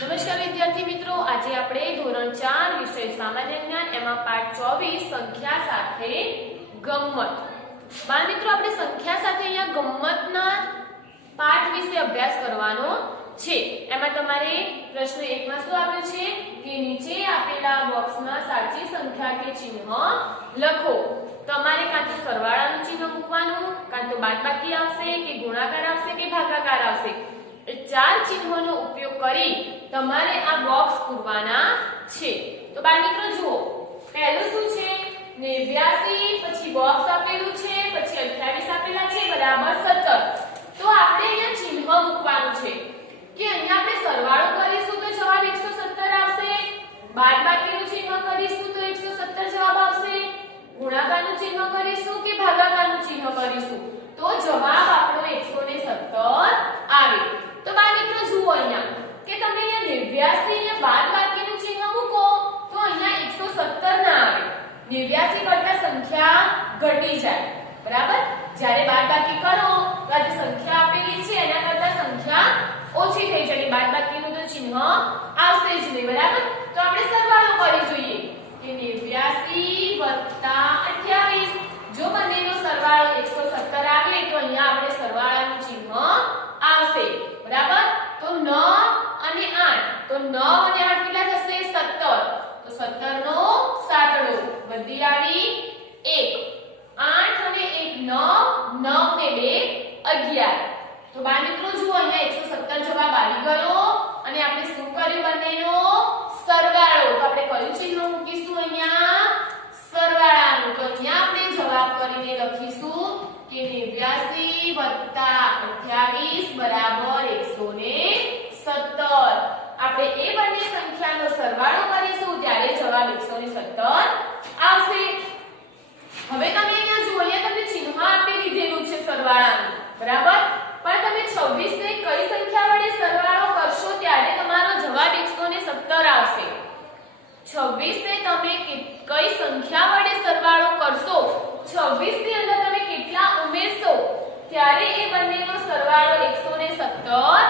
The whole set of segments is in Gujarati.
નમસ્કાર વિદ્યાર્થી મિત્રો, આજે આપણે ધોરણ 4 વિષય સામાન્ય જ્ઞાન એમાં પાઠ 24 સંખ્યા સાથે ગમ્મત. બાળ મિત્રો, આપણે સંખ્યા સાથે અહીંયા ગમ્મતના પાઠ વિશે અભ્યાસ કરવાનો છે. એમાં તમારે પ્રશ્ન 1 માં શું આપ્યું છે કે નીચે આપેલા બોક્સમાં સાચી સંખ્યા કે ચિહ્ન લખો. તમારે કાં તો સરવાળાનું ચિહ્ન મૂકવાનું, કાં તો બાદબાકી આવશે કે ગુણાકાર આવશે કે ભાગાકાર આવશે. ચાર ચિહ્નોનો ઉપયોગ કરી તમારે આ બોક્સ પૂરવાના છે. તો બાળ મિત્રો જુઓ, પહેલું શું છે 89, પછી બોક્સ આપેલું છે, પછી 28 આપેલા છે બરાબર 17. તો આપણે અહીંયા ચિહ્ન મૂકવાનું છે કે અહીંયા આપણે સરવાળો કરીશું તો જવાબ 117 આવશે, બાદબાકીનું ચિહ્ન કરીશું તો 117 જવાબ આવશે, ગુણાકારનું ચિહ્ન કરીશું કે ભાગાકારનું ચિહ્ન કરીશું તો જવાબ આપણો 117 આવે. તો બાળ મિત્રો જુઓ અહીંયા કે તમે અહીંયા 89 ને બાદબાકીનું ચિહ્ન મૂકો તો અહીંયા 117 ના આવે. 89 કરતા સંખ્યા ઘટી જાય, બરાબર. જ્યારે બાદબાકી કરો તો આ જે સંખ્યા આપેલી છે એના કરતા સંખ્યા ઓછી થઈ જાય, બાદબાકીનું તો ચિહ્ન આવશે જ નહીં, બરાબર. તો આપણે સરવાળો કરી જોઈએ કે 89 + 28. જો બંનેનો સરવાળો 117 આવે તો અહીંયા આપણે સરવાળાનું ચિહ્ન આવશે, બરાબર. તો 9 અને 8, તો 9 અને 8 કેટલા થશે 17. તો 17 નો સાતડો વધી આવી 1, 8 અને 1 9, 9 ને 2 11. તો બાળ મિત્રો જુઓ અહીંયા 117 જવાબ આવી ગયો અને આપણે શું કર્યું બંનેનો સરવાળો. તો આપણે કયું ચિહ્ન મૂકીશું અહીંયા સરવાળાનું. તો અહીંયા આપણે જવાબ કરીને લખીશું કે 89 + 28 બરાબર 117. આપણે એ બંને સંખ્યાનો સરવાળો કરીશું ત્યારે જવાબ 117 આવશે. હવે તમે અહીંયા જુઓ, અહીંયા તમને ચિહ્ન આપી દીધેલું છે સરવાળાનું, બરાબર. પણ તમે 26 ને કઈ સંખ્યા વડે સરવાળો કરશો ત્યારે તમારો જવાબ 117 આવશે. 26 ને તમે કઈ સંખ્યા વડે સરવાળો કરશો, 26 ની અંદર તમે કેટલા ઉમેરશો ત્યારે એ બંનેનો સરવાળો 117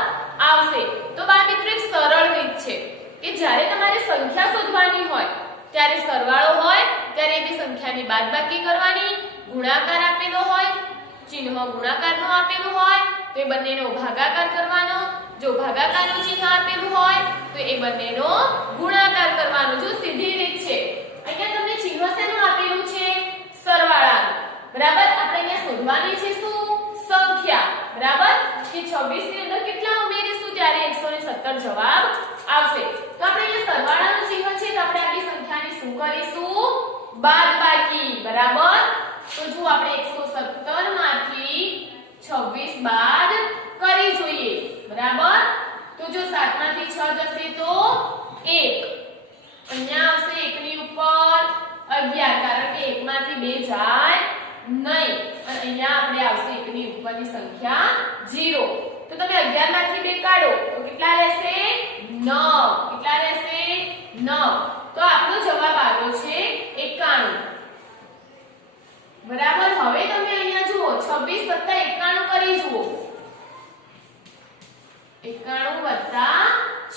આવશે. તો બાળ મિત્રો એક સરળ રીત છે કે જ્યારે તમારે સંખ્યા શોધવાની હોય ત્યારે સરવાળો હોય ત્યારે એ બે સંખ્યાની બાદબાકી કરવાની, ગુણાકાર આપેલો હોય, ચિહ્ન ગુણાકારનો આપેલું હોય તો એ બંનેનો ભાગાકાર કરવાનો, જો ભાગાકારનું ચિહ્ન આપેલું હોય તો એ બંનેનો ગુણાકાર કરવાનો. જો સીધી રીત છે. અહીંયા તમને ચિહ્ન શેનું આપેલું છે સરવાળાનું, બરાબર. આપણે અહીંયા શોધવાની છે શું સંખ્યા, બરાબર. કે 26 ની અંદર કેટલા ઉમેરીશું ત્યારે 117 જવાબ આવશે. તો આપણે અહીંયા સરવાળાનું ચિહ્ન છે તો આપણે આપણી સંખ્યાની શું કરીશું બાદબાકી, બરાબર. તો જો આપણે 117 માંથી 26 બાદ કરી જોઈએ, બરાબર. તો જો 7 માંથી 6 જશે તો 1, અહીંયા આવશે 1 ની ઉપર 11 કારણ કે 1 માંથી 2 જાય નહીં અને અહીંયા આપણે આવશે 1 ની ઉપરની સંખ્યા 0. તો તમે 11 માંથી 2 કાઢો તો કેટલા રહેશે 9, કેટલા રહેશે 9. તો આપણો જવાબ આવ્યો છે 91, બરાબર. હવે તમે અહીંયા જુઓ 26 + 91 કરી જુઓ, 91 +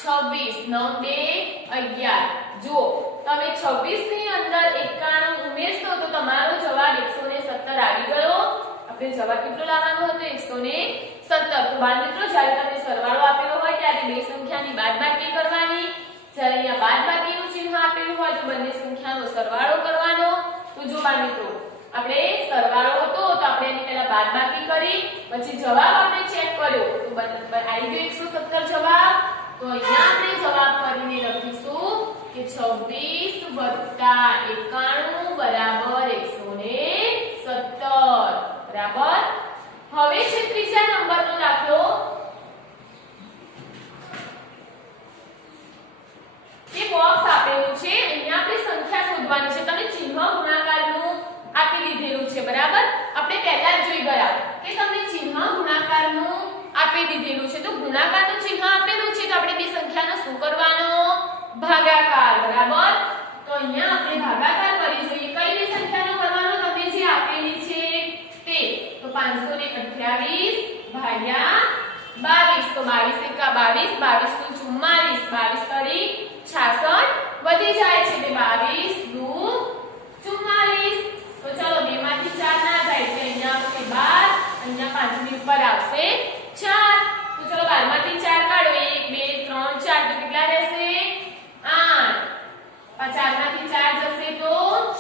26 9 2 11. જુઓ તમે 26 ની અંદર 91 ઉમેરશો તો તમારો જવાબ 117 આવી ગયો. આપણે જવાબ કેટલો લાવવાનો હતો 117. તો બાળ મિત્રો જ્યારે તમને સરવાળો આપેલો હોય ત્યારે બે સંખ્યાની બાદબાકી કરવાની, જ્યારે અહીંયા બાદબાકીનું ચિહ્ન આપેલું હોય તો બંને સંખ્યાનો સરવાળો કરવાનો. તો જો બાળ મિત્રો આપણે સરવાળો હતો તો આપણે એની પહેલા બાદબાકી કરી, પછી જવાબ આપણે ચેક કર્યો તો આવી ગયો 117 જવાબ. તો અહીંયા આપણે જવાબ કરીને લખીશું કે 26 + 91 બરાબર 117, બરાબર. હવે છે ત્રીજા નંબરનો દાખલો કે બોક્સ આપેલું છે, અહીંયા આપણે સંખ્યા શોધવાની છે. તમે ચિહ્ન ગુણાકારનું આપી દીધેલું છે, બરાબર. આપણે પહેલા જ જોઈ ગયા કે તમને ચિહ્ન ગુણાકારનું આપી દીધેલું છે. તો ગુણાકારનું ચિહ્ન આપેલું છે તો આપણે બે સંખ્યાનો શું કરવાનો ભાગાકાર, બરાબર. તો અહીંયા આપણે ભાગાકાર કરી જોઈએ. કઈ બે સંખ્યાનો કરવાનો તમે જે આપેલી છે તે. તો 528 / 22 तो 22 एका 22 22 નું 44 22 તરી 66 વધી જાય છે એટલે 22 દુ 44 તો ચાલો 2 માંથી 4 ના જાય એટલે અહીંયા આવશે 12 અહીંયા 5 ની ઉપર આવશે 4 તો ચાલો 12 માંથી 4 કાઢો 1 2 3 4 તો કેટલા રહેશે 8 4 માંથી 4 જશે તો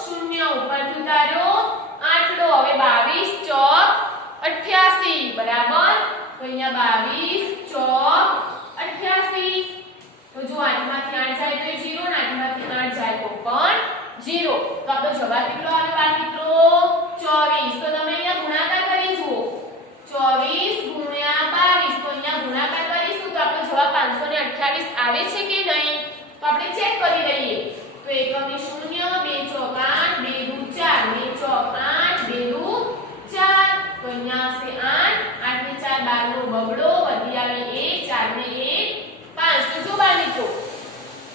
0 ઉપરથી ઉતાર્યો આટલો હવે 22 ચોક 88 બરાબર તો અહીંયા 22 ચોક 88 તો જો 8 માંથી 8 જાય તો 0 ને 8 માંથી 8 જાય તો પણ 0 તો આપણો જવાબ કેટલો આવ્યો બાળ મિત્રો 24 તો તમે અહીંયા ગુણાકાર કરી જુઓ 24 ગુણ્યા 22 તો અહીંયા ગુણાકાર કરીશું તો આપણો જવાબ 528 આવે છે કે નહીં તો આપણે ચેક કરી લઈએ તો એકમની 0 2 ચોક 8 2 દુ 4 2 ચોક 8 2 દુ 4 તો અહીંયા આવશે 8 8 ને 4 12 નો બગડો વધી આવી 1 4 ને 1 5 તો જો બાળ મિત્રો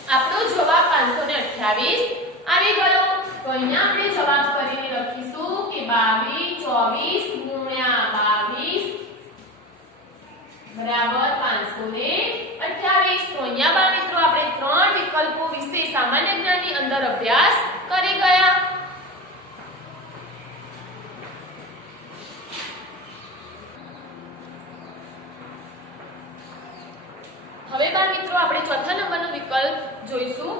આપણો જવાબ 528 આવી ગયો તો અહીંયા આપણે જવાબ કરીને લખીશું કે 22 24 ગુણ્યા 22 બરાબર 528 તો અહીંયા બાળ મિત્રો આપણે ત્રણ વિકલ્પો વિશે સામાન્ય જ્ઞાનની અંદર અભ્યાસ કરી ગયા હવે બાળ મિત્રો આપણે ચોથા નંબરનો વિકલ્પ જોઈશું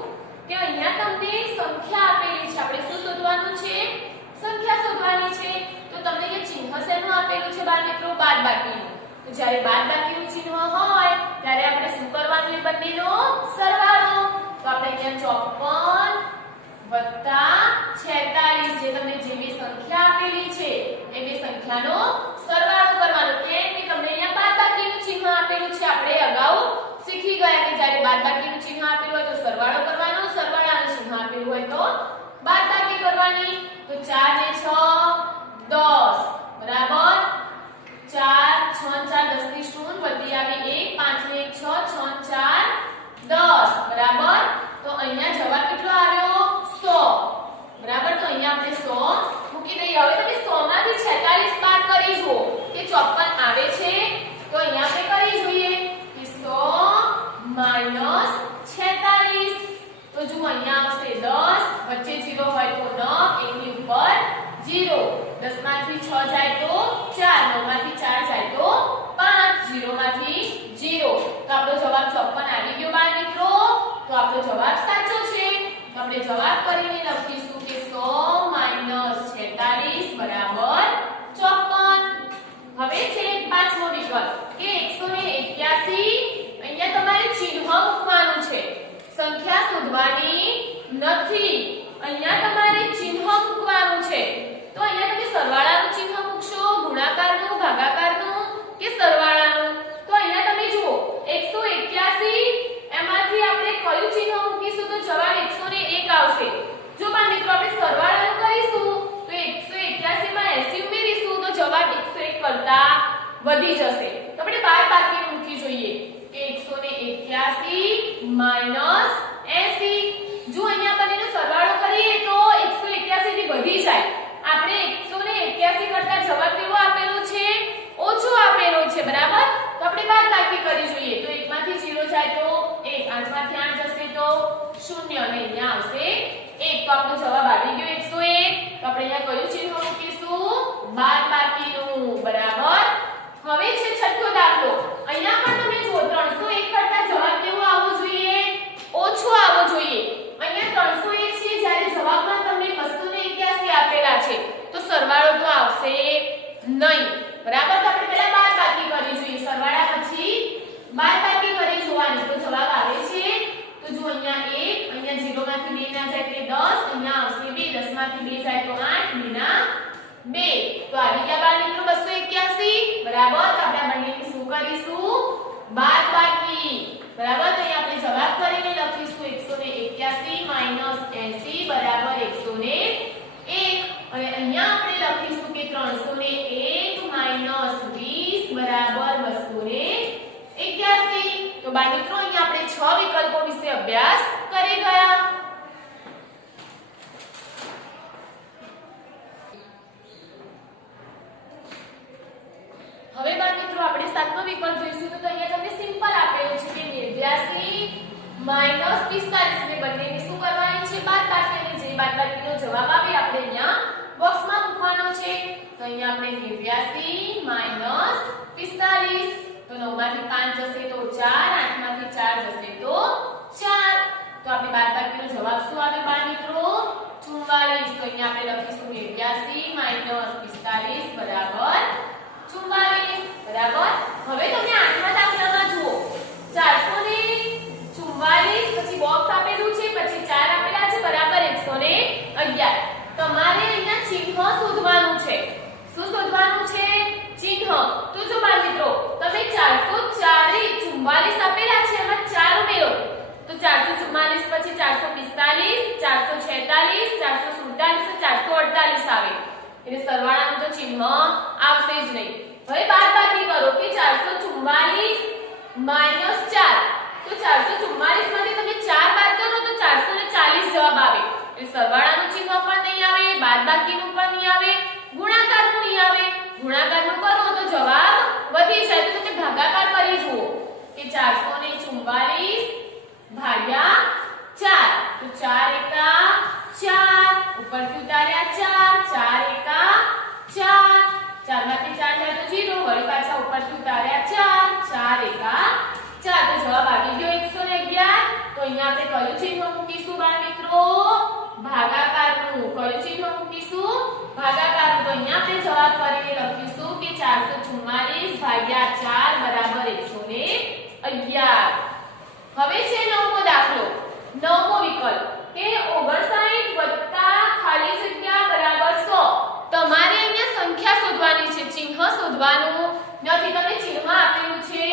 કે અહીંયા તમને સંખ્યા આપેલી છે આપણે શું શોધવાનું છે સંખ્યા શોધવાની છે તો તમને કે ચિહ્ન શેનું આપેલું છે બાળ મિત્રો બાદબાકીનું તો જ્યારે બાદબાકીનું ચિહ્ન હોય ત્યારે આપણે શું કરવાનું એ બંનેનો સરવાળો તો આપણે અહીંયા 54 + 46 જે તમને જે બે સંખ્યા આપેલી છે એ બે સંખ્યાનો સરવાળો કરવાનો કેમ કે તમને અહીંયા બાદબાકીનું ચિહ્ન આપેલું છે આપણે અગાઉ શીખી ગયા કે જ્યારે બાદબાકીનું ચિહ્ન આપેલું હોય તો સરવાળો કરવાનો સરવાળાનું ચિહ્ન આપેલું હોય તો બાદબાકી કરવાની તો 4 ને 6 10 બરાબર 4 6 4 10 ની 0 વધી આવી 1 5 ને 1 6 6 4 10 બરાબર તો અહીંયા જવાબ કેટલો આવ્યો 100 બરાબર તો અહીંયા આપણે 100 મૂકી દઈએ હવે તમે 100 માંથી 46 બાદ કરી જુઓ કે 54 આવે છે તો અહીંયા આપણે કરી જોઈએ કે 100 - 46 તો જો અહીંયા આવશે 10 વચ્ચે 0 હોય તો 9 1 ની ઉપર 0 10 માંથી 6 જાય તો 4 9 માંથી 4 જાય તો 5 0 માંથી 0 તો આપણો જવાબ 54 આવી ગયો બાળ મિત્રો તો આપણો જવાબ સાચો છે તો આપણે જવાબ કરીને લખીશું કે 100 - 46 બરાબર 54 હવે છે પાંચમો વિકલ્પ કે 181 અહીંયા તમારે ચિહ્ન મૂકવાનું છે સંખ્યા શોધવાની નથી અહીંયા તમારે ચિહ્ન મૂકવાનું છે તો અહીંયા તમે સરવાળાનું ચિહ્ન મૂકશો ગુણાકારનું ભાગાકારનું કે સરવાળાનું તો અહીંયા તમે જુઓ 181 એમાંથી આપણે કયું ચિહ્ન મૂકીશું તો જવાબ 101 આવશે જો બાળ મિત્રો આપણે સરવાળાનું કરીશું તો 181 માં 80 ઉમેરીશું તો જવાબ 101 કરતા વધી જશે તો આપણે બાદબાકીનું મૂકી જોઈએ કે 181 - 80 જો અહીંયા બંનેનો સરવાળો કરીએ તો 181 થી વધી જાય આપણે 181 કરતા જવાબ કેવો આપેલો છે ઓછો આપેલો છે બરાબર તો આપણે બાદબાકી કરી જોઈએ તો 1 માંથી 0 જાય તો 1 8 માંથી 8 જશે તો 0 અને અહીંયા આવશે 1 તો આપણો જવાબ આવી ગયો 101 તો આપણે અહીંયા કયું ચિહ્ન મૂકીશું બાદબાકીનું બરાબર હવે છે છઠ્ઠો દાખલો અહીંયા પણ તમે જુઓ 301 કરતા જવાબ કેવો આવવો જોઈએ ઓછો આવવો જોઈએ અહીંયા 301 છે જ્યારે જવાબમાં તમને 281 આપેલા છે તો સરવાળો તો આવશે નહીં બરાબર તો આપણે પહેલા બાદબાકી કરી જોઈએ સરવાળા પછી બાદબાકી કરી જોવાની તો જવાબ આવે છે તો જો અહીંયા 1 અહીંયા 0 માંથી 2 ના જાય એટલે 10 અહીંયા આવશે 2 10 માંથી 2 જાય તો 8 2 તો આવી ગયા બાળ મિત્રો 281 બરાબર તો આપણે આ બંનેની શું કરીશું બાદબાકી બરાબર તો અહીંયા આપણે જવાબ કરીને લખીશું 181 - 80 બરાબર 101 અને અહીંયા આપણે લખીશું કે 301 - 20 બરાબર 281 તો બાળ મિત્રો અહીંયા આપણે 6 વિકલ્પો વિશે અભ્યાસ કરી ગયા હવે બાળ મિત્રો આપણે 7નો વિકલ્પ જોઈશું તો અહીંયા તમને સિમ્પલ આપેલું છે કે 89 - 45 ને બંનેની શું કરવાની છે બાદબાકી. જે બાદબાકીનો જવાબ આવે આપણે અહીંયા બોક્સમાં મૂકવાનો છે. તો અહીંયા આપણે 89 - 45 તો 9 માંથી 5 જશે તો 4, 8 માંથી 4 જશે તો 4. તો આપણે બાદબાકીનો જવાબ શું આવે બાળ મિત્રો 44. તો અહીંયા આપણે લખીશું 89 - 45 બરાબર 44 બરાબર. હવે તમે 8મા દાખલામાં જુઓ 444 પછી બોક્સ આપેલું છે પછી 4 આપેલા છે બરાબર 111. તમારે અહીંયા ચિહ્ન શોધવાનું છે. શું શોધવાનું છે ચિહ્ન. તો જો બાળ મિત્રો તમે 444 આપેલા છે એમાં 4 ઉમેરો તો 444 પછી 445 446 447 448 આવે. એટલે સરવાળાનું તો ચિહ્ન આવશે જ નહીં. હવે બાદબાકી કરો કે 444 - 4 તો 444 માંથી તમે 4 બાદ કરો તો 440 જવાબ આવે. એટલે સરવાળાનું ચિહ્ન પણ નહીં આવે, બાદબાકીનું પણ નહીં આવે, ગુણાકારનું નહીં આવે. ગુણાકારનું કરો તો જવાબ વધી જાય. તો તમે ભાગાકાર કરી જુઓ કે 444 ભાગ્યા 4 તો 4 એકા 4 ઉપરથી ઉતાર્યા 4 4 એકા 4 4 માંથી 4 જાય તો 0 વળી પાછા ઉપરથી ઉતાર્યા 4 4 એકા 4 તો જવાબ આવી ગયો 111. તો અહીંયા આપણે કયું ચિહ્ન મૂકીશું બાળ મિત્રો ભાગાકારનું. કયું ચિહ્ન મૂકીશું ભાગાકારનું. તો અહીંયા આપણે જવાબ કરીને લખીશું કે 444 ભાગ્યા 4 બરાબર 111. હવે છે 9મો દાખલો. 9મો વિકલ્પ કે 59 વત્તા ખાલી જગ્યા બરાબર 100. તમારે અહીંયા સંખ્યા શોધવાની છે, ચિહ્ન શોધવાનું નથી. તમને ચિહ્ન આપેલું છે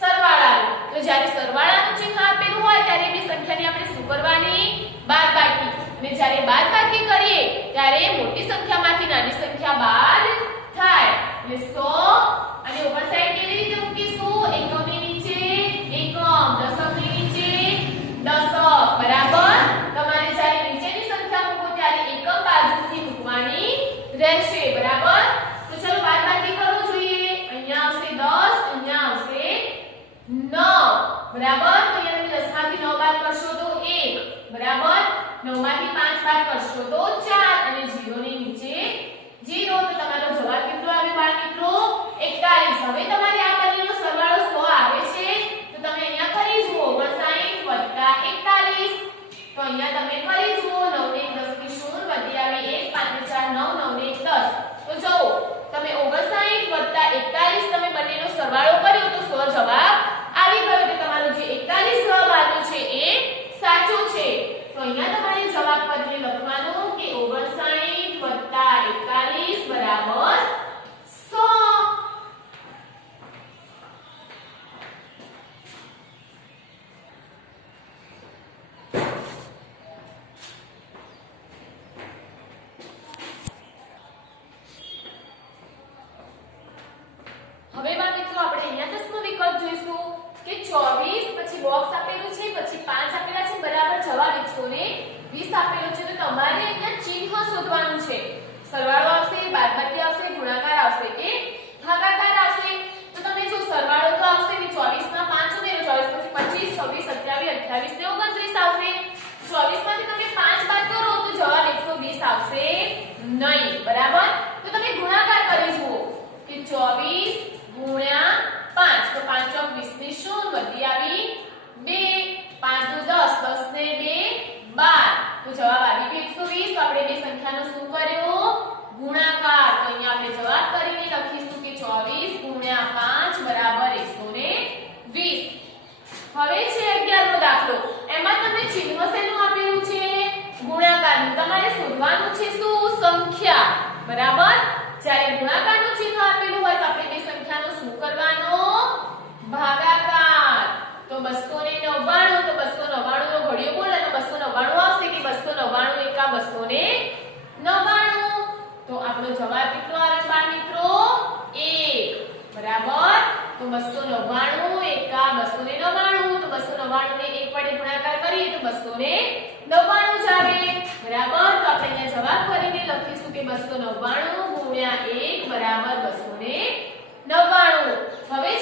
સરવાળાનું. તો જ્યારે સરવાળાનું ચિહ્ન આપેલું હોય ત્યારે એની સંખ્યાની આપણે શું કરવાની બાદબાકી. અને જ્યારે બાદબાકી કરીએ ત્યારે મોટી સંખ્યામાંથી નાની સંખ્યા બાદ થાય. એટલે 100 અને 59 કેવી રીતે મૂકીશું એકમની નીચે એકમ, દશકની નીચે દશક બરાબર. તમારે જ્યારે નીચેની સંખ્યા મૂકો ત્યારે એકમ બાજુથી મૂકવાની રહેશે બરાબર. તો ચલો બાદબાકી કરો જોઈએ. અહીંયા આવશે 10, અહીંયા આવશે 9 બરાબર. તો અહીંયા તમે 10 માંથી 9 બાદ કરશો તો 1 બરાબર. 9 માંથી 5 બાદ કરશો તો 4 અને 0 ની નીચે 0. તો તમારો જવાબ કેટલો આવ્યો બાળ મિત્રો 41. હવે તમારે આ બંનેનો સરવાળો 100 આવે છે તો તમે અહીંયા કરી જુઓ 59 વત્તા 41. તો અહીંયા તમે કરી જુઓ 9 ને 10 ની 0 વધી આવી 1 5 ને 4 9 9 ને 1 10. તો જો તમે 59 વત્તા 41 તમે બંનેનો સરવાળો કર્યો તો 100 જવાબ આવી ગયો. એટલે તમારો જે 41 જવાબ આવ્યો છે એ સાચો છે. તો અહીંયા તમારે જવાબ કરીને લખવાનું કે 59 વત્તા 41 બરાબર 100. હવે બા મિત્રો આપણે અહીંયા 10મો વિકલ્પ જોઈશું કે 24 પછી બોક્સ આપેલું છે પછી 5 આપેલા છે બરાબર જવાબ 120 આપેલો છે. તો તમારે અહીંયા ચિહ્ન શોધવાનું છે. સરવાળો આવશે, બાદબાકી આવશે, ગુણાકાર આવશે કે ભાગાકાર આવશે. તો તમે જો સરવાળો તો આવશે ને 24 માં 5 ઉમેરો 24 પછી 25 26 27 28 ને 29 આવશે. 24 માંથી તમે 5 બાદ કરો તો જવાબ 120 આવશે નહીં બરાબર. તો તમે ગુણાકાર કરી જુઓ કે 24 ગુણ્યા 5 તો 5 ચોક 20 ની 0 વધી આવી 2 5 દુ 10 10 ને 2 12. તો જવાબ આવી ગયો 120. તો આપણે બે સંખ્યાનો શું કર્યો ગુણાકાર. તો અહીંયા આપણે જવાબ કરીને લખીશું કે 24 ગુણ્યા 5 બરાબર 120. હવે છે 11મો દાખલો. એમાં તમને ચિહ્ન શેનું આપેલું છે ગુણાકારનું. તમારે શોધવાનું છે શું સંખ્યા બરાબર. જ્યારે ગુણાકારનું ચિહ્ન આપેલું હોય તો આપણે બે સંખ્યાનો શું કરવાનો ભાગાકાર. તો 299 તો 299 નો ઘડિયો બોલે તો 299 આવશે કે 299 એકા 299. તો આપણો જવાબ કેટલો આવે બાળ મિત્રો 1 બરાબર. તો 299 એકા 299 તો 299 ને 1 વડે ગુણાકાર કરીએ તો 299 જ આવે બરાબર. તો આપણે અહીંયા જવાબ કરીને લખીશું કે 299 ગુણ્યા 1 બરાબર 299. હવે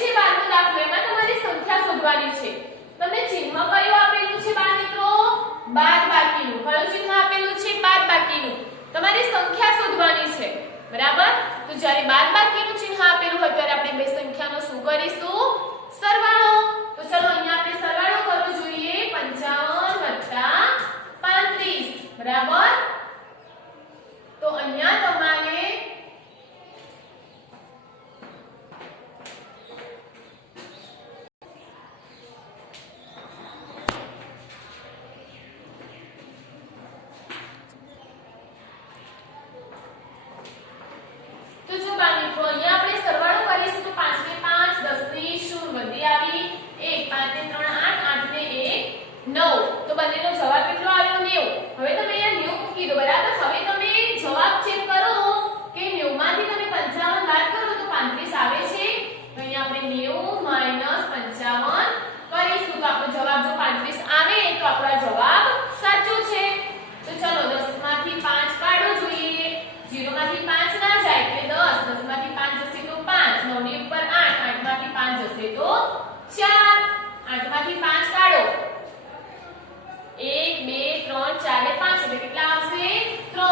4 ને 5 એટલે કેટલા આવશે 3 તો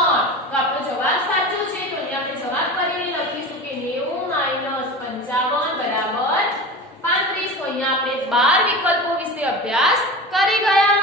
આપણો જવાબ સાચો છે તો અહીંયા આપણે જવાબ કરીને લખીશું કે 90 - 55 બરાબર 35 તો અહીંયા આપણે 12 વિકલ્પો વિશે અભ્યાસ કરી ગયા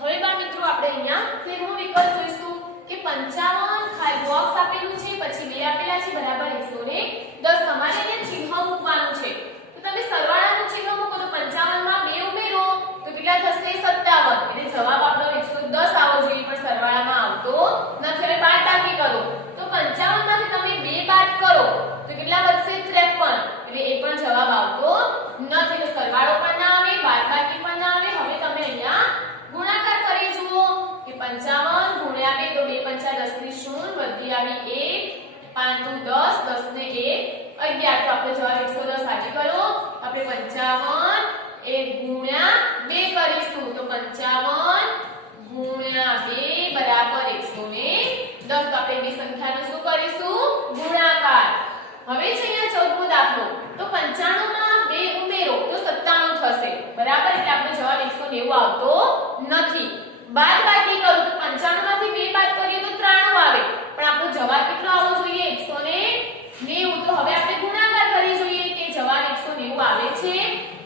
હવે બાળ મિત્રો આપણે અહીંયા 13મો વિકલ્પ જોઈશું કે 55 ખાલી બોક્સ આપેલું છે પછી બે આપેલા છે બરાબર 110 તમારે અહીંયા ચિહ્ન મૂકવાનું છે તો તમે સરવાળાનું ચિહ્ન મૂકો તો 55 માં 2 ઉમેરો તો કેટલા થશે 57 એટલે જવાબ આપણો 110 આવવો જોઈએ પણ સરવાળામાં આવતો નથી એટલે બાદ બાકી કરો તો 55 માંથી તમે 2 બાદ કરો તો કેટલા વધશે 53 એટલે એ પણ જવાબ આવતો નથી તો સરવાળો પણ ના આવે બાદ બાકી પણ ના આવે હવે તમે અહીંયા ગુણાકાર કરી જુઓ કે 55 ગુણ્યા 2 તો 2 5 10 ની 0 વધી આવી 1 5 દુ 10 10 ને 1 11 તો આપણે જવાબ 110 આવી ગયો આપણે 55 1 ગુણ્યા 2 કરીશું તો 55 ગુણ્યા 2 બરાબર 110 તો આપણે બે સંખ્યાનો શું કરીશું ગુણાકાર હવે છે અહીંયા 14મો દાખલો તો 95 માં 2 ઉમેરો તો 97 થશે બરાબર એટલે આપણો જવાબ 190 આવતો નથી બાદ બાકી કરો તો 95 માંથી 2 બાદ કરીએ તો 93 આવે પણ આપણો જવાબ કેટલો આવવો જોઈએ 190 તો હવે આપણે ગુણાકાર કરી જોઈએ કે જવાબ 190 આવે છે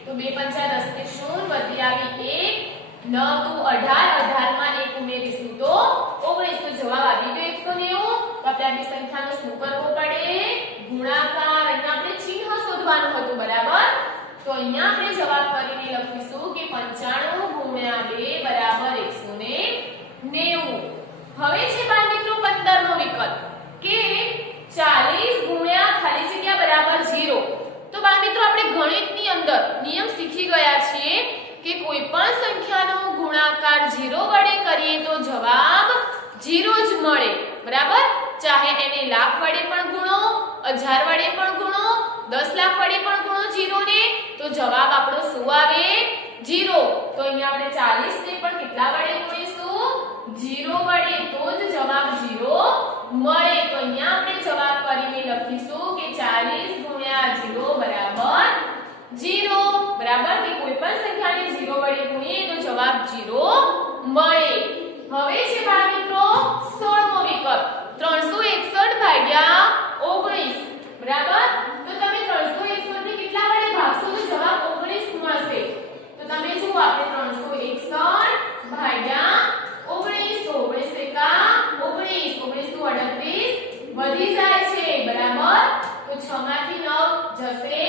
તો 2 5 10 ને 0 વધી આવી 1 9 દુ 18 18 માં 1 ઉમેરીશું તો 19 તો જવાબ આવી ગયો 190 તો આપણે આ બે સંખ્યાનો શું કરવો પડે ગુણાકાર અહીંયા આપણે ચિહ્ન શોધવાનું હતું બરાબર તો અહીંયા આપણે જવાબ કરીને લખીશું કે 95 ગુણ્યા 2 બરાબર 190 હવે છે બાળ મિત્રો 15મો વિકલ્પ કે 40 ગુણ્યા ખાલી જગ્યા બરાબર 0 તો બાળ મિત્રો આપણે ગણિતની અંદર નિયમ શીખી ગયા છીએ કે કોઈ પણ સંખ્યાનો ગુણાકાર 0 વડે કરીએ તો જવાબ 0 જ મળે બરાબર ચાહે એને લાખ વડે પણ ગુણો 1000 વડે પણ ગુણો 10 લાખ વડે પણ ગુણો 0 ને તો જવાબ આપણો શું આવે 0 તો અહીંયા આપણે 40 ને પણ કેટલા વડે ગુણીશું 0 વડે તો જ જવાબ 0 મળે તો અહીંયા આપણે જવાબ કરીને લખીશું કે 40 ગુણ્યા 0 બરાબર 0 બરાબર કે કોઈ પણ સંખ્યાને 0 વડે ગુણીએ તો જવાબ 0 મળે હવે છે બાળ મિત્રો 16મો વિકલ્પ 361 ભાગ્યા 19 બરાબર તો તમે 361 ને કેટલા વડે ભાગશો તો જવાબ 19 મળશે તો તમે જુઓ આપણે 361 ભાગ્યા 19 તો 19 એકા 19 19 નું 38 વધી જાય છે બરાબર તો 6 માંથી 9 જશે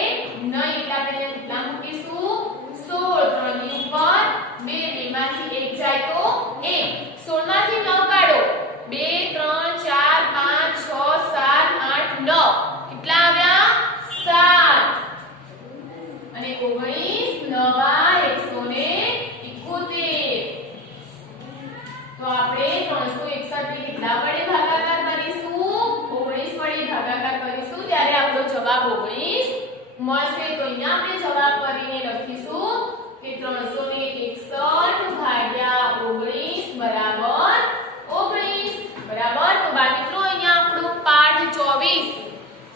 નહીં એટલે આપણે કેટલા મૂકીશું 16 3 ની ઉપર 2 2 માંથી 1 જાય તો 1 16 માંથી 9 કાઢો 2 3 4 5 6 7 8 9 કેટલા આવ્યા 7 અને 19 નવા 171 તો આપણે 361 ને કેટલા વડે ભાગાકાર કરીશું 19 વડે ભાગાકાર કરીશું ત્યારે આપણો જવાબ 19 મળશે તો અહીંયા આપણે જવાબ કરીને લખીશું કે 361 ભાગ્યા 19 બરાબર 19 બરાબર તો બાળ મિત્રો અહીંયા આપણો પાઠ 24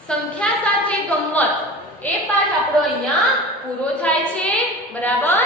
સંખ્યા સાથે ગમ્મત એ પાઠ આપણો અહીંયા પૂરો થાય છે બરાબર